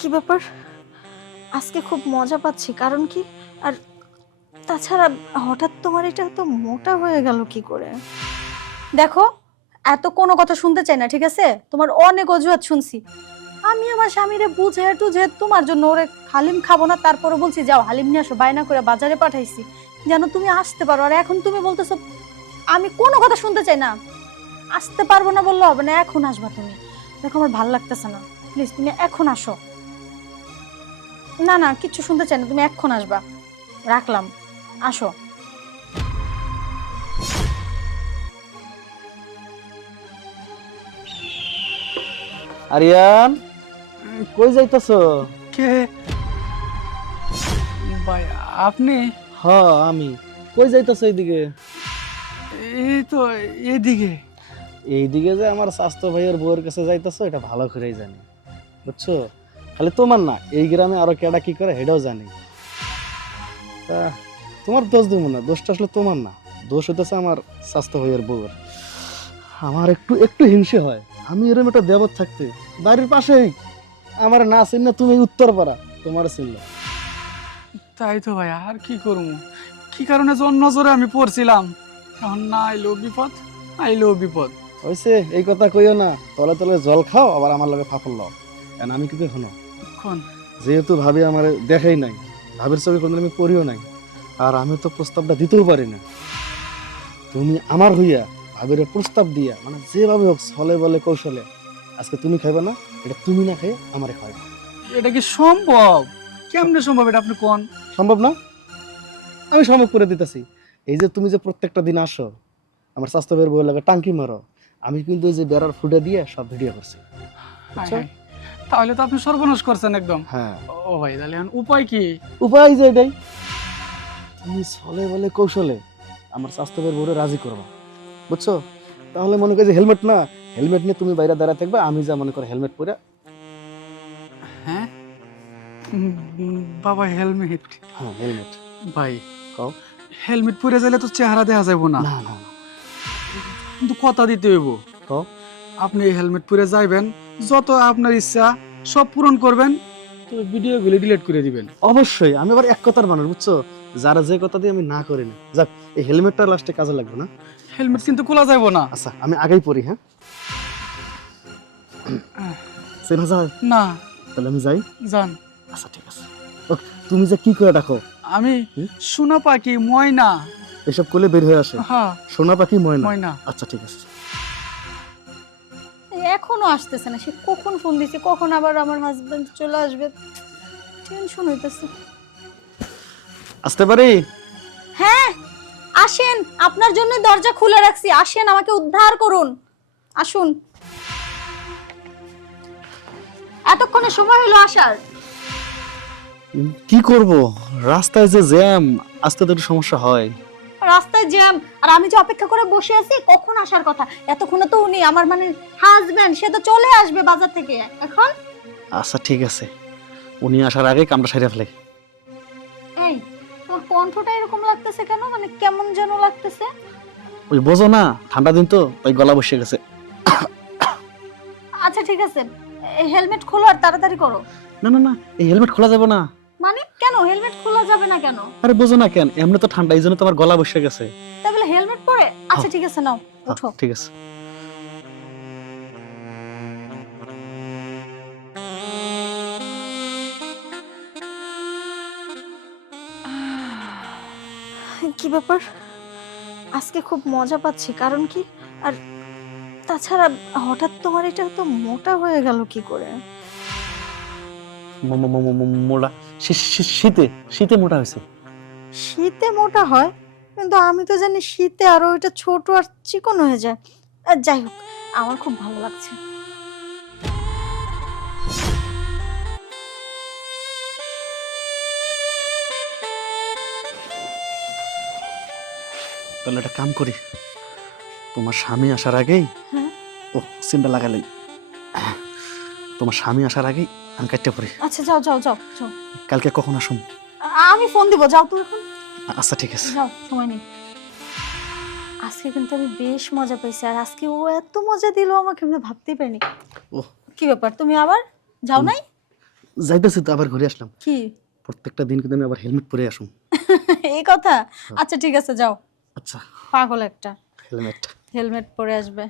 কি ব্যাপার? আজকে খুব মজা পাচ্ছি, কারণ কি? আর তাছাড়া হঠাৎ তোমার এটা এত মোটা হয়ে গেল কি করে? দেখো, এত কোনো কথা শুনতে চাই না, ঠিক আছে? তোমার অনেক অজুহাত শুনছি। আমি আমার স্বামীরে বুঝে টুঝে তোমার জন্য ওরে হালিম খাবো না, তারপরে বলছি যাও হালিম নিয়ে আসো, বায়না করে বাজারে পাঠাইছি যেন তুমি আসতে পারো। আর এখন তুমি বলতেছো আমি কোনো কথা শুনতে চাই না। আসতে পারবো না বললে হবে না, এখন আসবা তুমি। দেখো আমার ভাল লাগতেছে না, প্লিজ তুমি এখন আসো। না না, কিচ্ছু শুনতে চাই না, তুমি এখন আসবা। রাখলাম, আসো। আরিয়ান, কই যাইতাছো? কে ভাই? আপনি? হ, আমি। কই যাইতাছো এইদিকে? এই তো এদিকে। এইদিকে যে আমার স্বাস্থ্য ভাইয়ের বউয়ের কাছে যাইতাছো এটা ভালো করেই জানি, বুঝছো? খালি তোমার না, এই গ্রামে আরো কেডা কি করে এটাও জানি। তা তোমার দোষ দেবো না, দোষটা আসলে তোমার না, দোষ হইতেছে আমার স্বাস্থ্য ভাইয়ের বউয়ের। আমার একটু একটু হিংসে হয়, আমি এরকম একটা দেবত থাকতে বাড়ির পাশেই আমার না চিন না তুমি উত্তরপাড়া তোমার চিনল। তাই তো ভাই, আর কি করবো? কি কারণে জন নজরে আমি পড়ছিলাম, এখন না আইলো বিপদ, আইলো বিপদ। হয়েছে, এই কথা কইও না। তলে তলে জল খাও আবার আমার লগে ফাফল লাও। কারণ আমি কিন্তু হনো, কোন? যেহেতু ভাবি আমার দেখাই নাই, ভাবির ছবি কোনদিন আমি পড়িও নাই, আর আমি তো প্রস্তাবটা দিতেও পারি না। তুমি আমার হইয়া ভাবির প্রস্তাব দিয়া, মানে যেভাবে হোক ছলে বলে কৌশলে আজকে তুমি খাইবে না, এটা তুমি না খাই আমারে খাইবে। এটা কি সম্ভব? কেমনে সম্ভব এটা আপনি কোন? সম্ভব না? আমি সম্ভব করে দিতেছি। এই যে তুমি যে প্রত্যেকটা দিন আসো আমার স্বাস্থ্য ভাইয়ের বউয়ের লাগে টাঙ্কি মারো, আমি কিন্তু ওই যে বেড়ার ফুটে দিয়ে সব ভিডিও করছি, হায় বুঝছো? হায়, তাহলে তো আপনি সর্বনাশ করছেন একদম। হ্যাঁ, ও ভাই, তাহলে এখন উপায় কি? উপায় যে এটাই, তুমি ছলে বলে কৌশলে আমার স্বাস্থ্যের বোর্ডে রাজি করবা, বুঝছো? তাহলে মনে করে যে হেলমেট না, হেলমেট নিয়ে তুমি বাইরে দাঁড়া থাকবে, আমি যা মনে করো হেলমেট পরে। হ্যাঁ, বাবা হেলমেট? হ্যাঁ হেলমেট। ভাই কও। হেলমেট পরে গেলে তো চেহারা দেখা যাবো না, না না না, কিন্তু কথা দিতে হইব। কও। আপনি হেলমেট পরে যাইবেন, যত আপনার ইচ্ছা সব পূরণ করবেন, তো ভিডিওগুলো ডিলিট করে দিবেন। অবশ্যই, আমি আবার এক কথার মানুষ, বুঝছো? যারা যে কথা দিয়ে আমি না করি না। যাক, এই হেলমেটটা লাস্টে কাজে লাগবে না। হেলমেট কিন্তু খোলা যাইব না। আচ্ছা আমি আগেই পড়ি, হ্যাঁ? চেনা যায়? না, তাহলে আমি যাই। জান। আচ্ছা ঠিক আছে। ওকে, তুমি যে কি করে ডাকো? আমি হুম? সোনা পাখি ময়না। এসব করলে বের হয়ে আসে হ্যাঁ, সোনা পাখি ময়না। ময়না। আচ্ছা ঠিক আছে। এখনো আসতেছে না, সে কখন ফোন দিছে, কখন আবার আমার হাজবেন্ড চলে আসবে, টেনশন হইতেছে। আসতে পারি? হ্যাঁ, আসেন, আপনার জন্য দরজা খুলে রাখছি, আসেন আমাকে উদ্ধার করুন, আসুন। এতক্ষণে সময় হলো আসার? কি করব, রাস্তায় যে জ্যাম, আসতে তো একটু সমস্যা হয়। রাস্তায় জ্যাম, আর আমি যে অপেক্ষা করে বসে আছি কখন আসার কথা, এতক্ষণে তো উনি আমার মানে হাজবেন্ড, সে তো চলে আসবে বাজার থেকে এখন। আচ্ছা ঠিক আছে, উনি আসার আগে কামটা সেরে ফেলে। এই, তোর কণ্ঠটা এরকম লাগতেছে কেন, মানে কেমন যেন লাগতেছে? ওই বোঝো না, ঠান্ডা দিন তো তাই গলা বসে গেছে। আচ্ছা ঠিক আছে, হেলমেট খোলো আর তাড়াতাড়ি করো। না না না, এই হেলমেট খোলা যাবে না। মানে কেন হেলমেট খোলা যাবে না কেন? আরে বোঝো না কেন, এমনি তো ঠান্ডা, এই জন্য তোমার গলা বসে গেছে। তাই বলে হেলমেট পরে? আচ্ছা ঠিক আছে, নাও হ্যাঁ, উঠো। ঠিক আছে। কি ব্যাপার? আজকে খুব মজা পাচ্ছি, কারণ কি? আর তাছাড়া হঠাৎ তোমার এটা এত মোটা হয়ে গেল কি করে? মোটা? শীতে, শীতে মোটা হয়েছে। শীতে মোটা হয়, কিন্তু আমি তো জানি শীতে আরো এটা ছোট আর চিকন হয়ে যায়। আর যাই হোক, আমার খুব ভালো লাগছে। তাহলে একটা কাম করি, তোমার স্বামী আসার আগেই, হ্যাঁ, ও সিনটা লাগালেই, তোমার স্বামী আসার আগেই আমি কাটতে পারি। আচ্ছা যাও যাও যাও যাও। কালকে কখন আসুন? আমি ফোন দিব, যাও তো এখন। আচ্ছা ঠিক আছে। যাও, সময় নেই। আজকে কিন্তু আমি বেশ মজা পাইছি, আর আজকে ও এত মজা দিল আমাকে, আমি তো ভাবতেই পারিনি। ও, কি ব্যাপার, তুমি আবার যাও নাই? যাইতেছি তো আবার ঘুরে আসলাম। কি প্রত্যেকটা দিন কিন্তু আমি আবার হেলমেট পরে আসুম। এই কথা? আচ্ছা ঠিক আছে, যাও। আচ্ছা পাগল একটা, হেলমেট। হেলমেট পরে আসবে।